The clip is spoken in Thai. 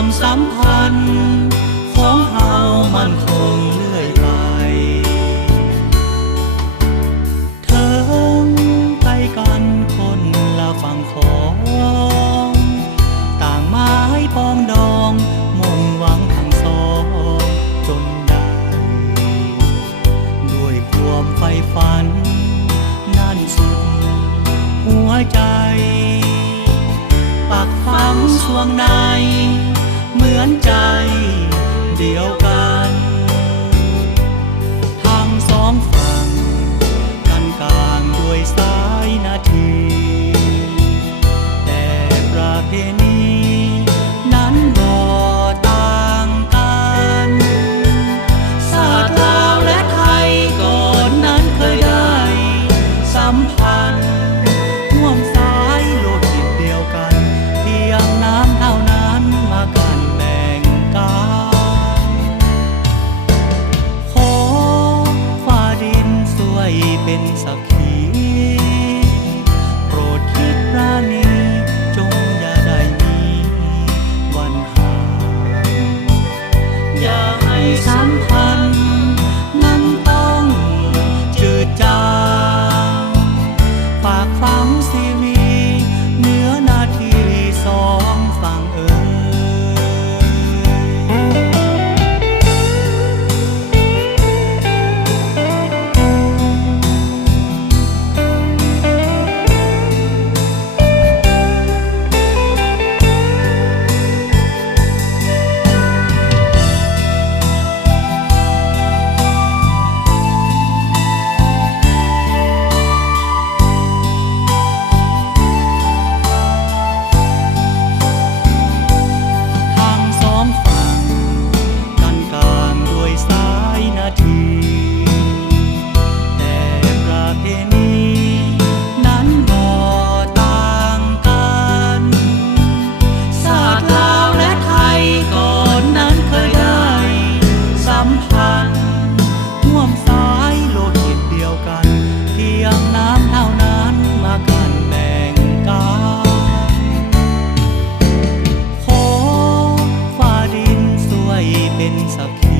ความสัมพันธ์ของเฮามันคงเรื่อยไปเถิงไกลกันคนละฝั่งของต่างไม้ปองดองมุ่งหวังทั้งสองจนได้ด้วยความใฝ่ฝันนั่นสุดหัวใจปักฝังสวงในเหมือนใจเดียวกันทั้งสองฝั่งกันกลางด้วยสายนาทีแต่ประเพณีนั้นบ่ต่างกันศาสตร์ลาวและไทยก่อนนั้นเคยได้สัมพันธ์ร่วมสายโลหิตเดียวกันเพียงน้ำเท่านั้นมากันแบ่งกันขอฟ้าดินสวยเป็นสักขีโปรดคิดปราณีจงอย่าได้มีวันห่างอย่าให้สัมพันธ์นั้นต้องจืดจางฝากฝังชีวิตเหนือนาทีสองฝั่งทั้งสองฝั่งกันกลางด้วยสายนาทีแต่ประเพณีนั้นบ่ต่างกันศาสตร์ลาวและไทยก่อนนั้นเคยได้สัมพันธ์ร่วมสายโลหิตเดียวกันเพียงน้ำเท่านั้นมากันแบ่งกันขอฟ้าดินสวยเป็นสักขี